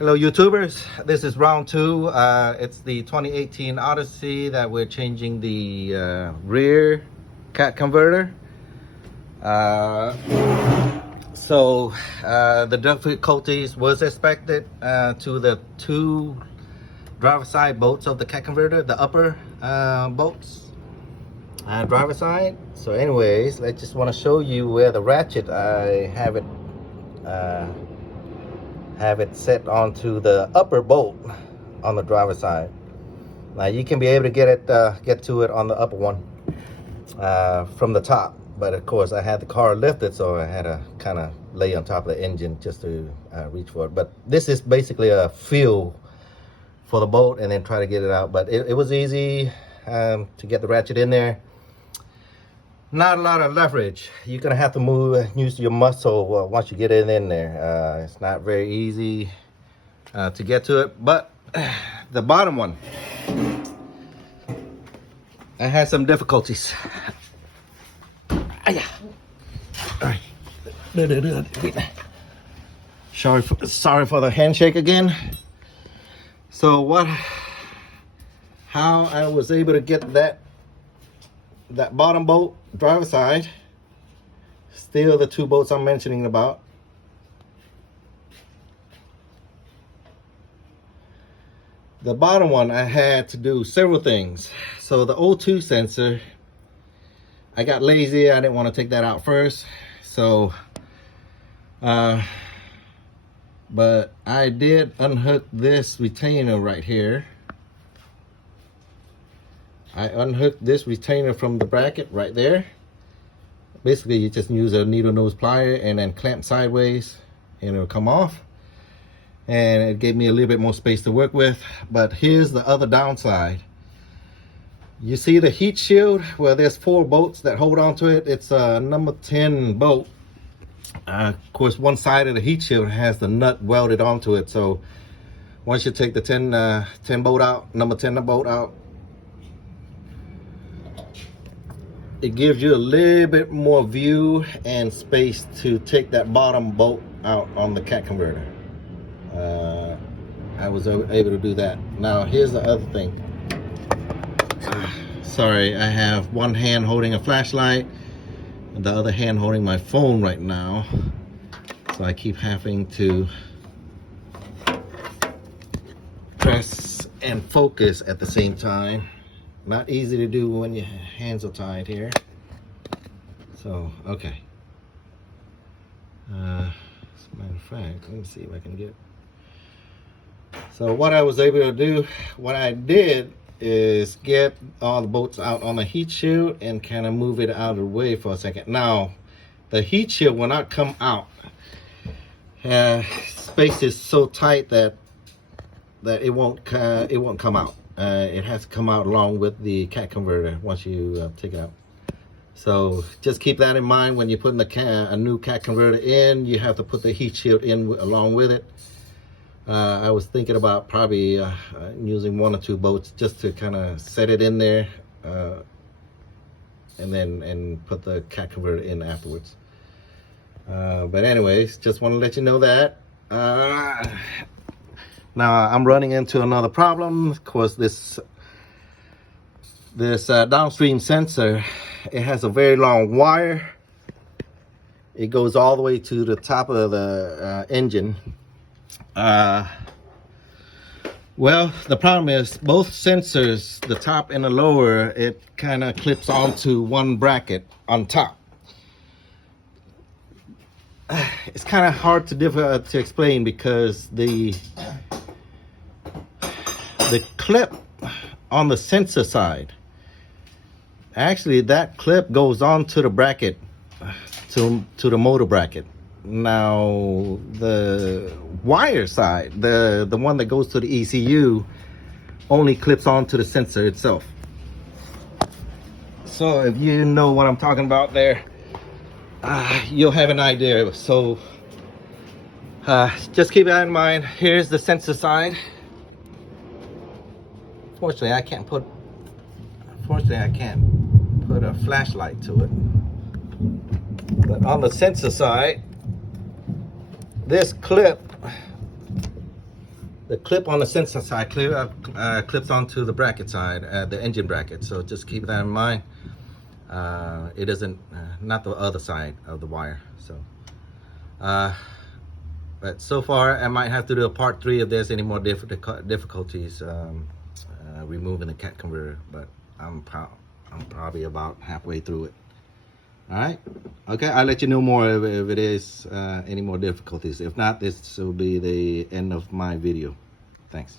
Hello YouTubers, this is round two. It's the 2018 Odyssey that we're changing the rear cat converter. The difficulties was expected to the two driver side bolts of the cat converter, the upper bolts, driver side. So anyways, I just want to show you where the ratchet, I have it set onto the upper bolt on the driver's side. Now you can be able to get to it on the upper one from the top, but of course I had the car lifted, so I had to kind of lay on top of the engine just to reach for it. But this is basically a feel for the bolt and then try to get it out. But it was easy to get the ratchet in there. Not a lot of leverage. You're gonna have to use your muscle once you get it in there. It's not very easy to get to it. But the bottom one, I had some difficulties. Sorry for the handshake again. So how I was able to get that bottom bolt, driver side, still the two bolts I'm mentioning about. The bottom one, I had to do several things. So the O2 sensor, I got lazy. I didn't want to take that out first. So, but I did unhook this retainer right here. I unhooked this retainer from the bracket right there. Basically, you just use a needle nose plier and then clamp sideways and it'll come off. And it gave me a little bit more space to work with. But here's the other downside. You see the heat shield? Well, there's 4 bolts that hold on to it. It's a number 10 bolt. Of course, one side of the heat shield has the nut welded onto it. So once you take the 10 bolt out, number 10 bolt out, it gives you a little bit more view and space to take that bottom bolt out on the cat converter. I was able to do that. Now here's the other thing. Sorry, I have one hand holding a flashlight and the other hand holding my phone right now. So I keep having to press and focus at the same time. Not easy to do when your hands are tied here. So, okay. As a matter of fact, let me see if I can get. So what I was able to do, what I did is get all the bolts out on the heat shield and kind of move it out of the way for a second. Now, the heat shield will not come out. Space is so tight that it won't come out. It has to come out along with the cat converter once you take it out. So just keep that in mind when you're putting a new cat converter in. You have to put the heat shield in along with it. I was thinking about probably using 1 or 2 bolts just to kind of set it in there, and put the cat converter in afterwards. But anyways, just want to let you know that. Now I'm running into another problem. Of course, this downstream sensor, it has a very long wire. It goes all the way to the top of the engine. Well, the problem is both sensors, the top and the lower, it kind of clips onto one bracket on top. It's kind of hard to explain because the clip on the sensor side, actually that clip goes onto the bracket to the motor bracket. Now the wire side, the one that goes to the ECU, only clips onto the sensor itself. So if you know what I'm talking about there, you'll have an idea. So just keep that in mind. Here's the sensor side. Fortunately, I can't put a flashlight to it. But on the sensor side, this clip the clip on the sensor side clips onto the bracket side, the engine bracket. So just keep that in mind. It isn't not the other side of the wire. So but so far I might have to do a part 3 if there's any more difficulties removing the cat converter, but I'm probably about halfway through it. All right, okay, I'll let you know more if it is any more difficulties. If not, this will be the end of my video. Thanks.